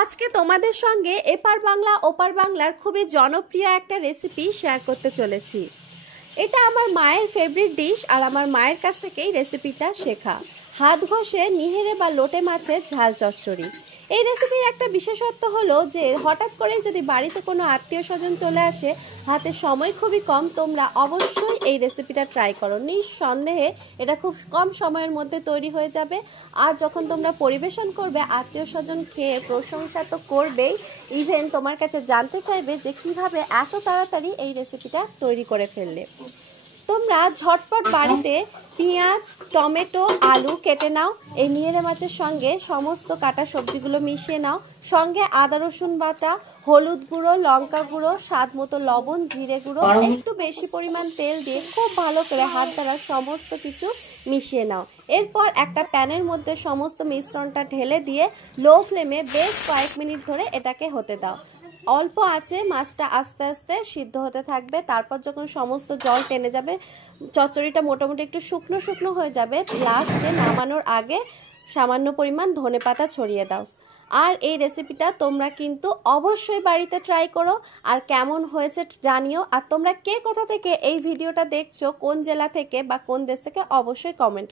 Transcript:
আজকে তোমাদের সঙ্গে এপার বাংলা ওপার বাংলার খুবই জনপ্রিয় একটা রেসিপি শেয়ার করতে চলেছি। এটা আমার মায়ের ফেভারিট ডিশ আর আমার মায়ের কাছ থেকেই রেসিপিটা শেখা। হাত ঘষে নিহেরে বা লোটে মাছের ঝাল চচ্চড়ি। এই রেসিপির একটা বিশেষত্ব হলো যে হঠাৎ করে যদি বাড়িতে কোনো আত্মীয় স্বজন চলে আসে, হাতে সময় খুবই কম, তোমরা অবশ্যই এই রেসিপিটা ট্রাই করো। নিঃসন্দেহে এটা খুব কম সময়ের মধ্যে তৈরি হয়ে যাবে। আর যখন তোমরা পরিবেশন করবে, আত্মীয় স্বজন খেয়ে প্রশংসা তো করবেই, ইভেন তোমার কাছে জানতে চাইবে যে কিভাবে এত তাড়াতাড়ি এই রেসিপিটা তৈরি করে ফেললে। তোমরা ঝটপট বাড়িতে পেঁয়াজ, টমেটো, আলু কেটে নাও। এই নিহেরে মাছের সঙ্গে সমস্ত কাটা সবজিগুলো মিশিয়ে নাও। সঙ্গে আদা রসুন বাটা, হলুদ গুঁড়ো, লঙ্কা গুঁড়ো, স্বাদ মতো লবণ, জিরে গুঁড়ো, একটু বেশি পরিমাণ তেল দিয়ে খুব ভালো করে হাত দ্বারা সমস্ত কিছু মিশিয়ে নাও। এরপর একটা প্যানের মধ্যে সমস্ত মিশ্রণটা ঢেলে দিয়ে লো ফ্লেমে বেশ কয়েক মিনিট ধরে এটাকে হতে দাও। অল্প আঁচে মাছটা আস্তে আস্তে সিদ্ধ হতে থাকবে। তারপর যখন সমস্ত জল টেনে যাবে, চচ্চড়িটা মোটামুটি একটু শুকনো শুকনো হয়ে যাবে, লাস্টে নামানোর আগে সামান্য পরিমাণ ধনেপাতা ছড়িয়ে দাও। আর এই রেসিপিটা তোমরা কিন্তু অবশ্যই বাড়িতে ট্রাই করো, আর কেমন হয়েছে জানিও। আর তোমরা কে কোথা থেকে এই ভিডিওটা দেখছো, কোন জেলা থেকে বা কোন দেশ থেকে, অবশ্যই কমেন্ট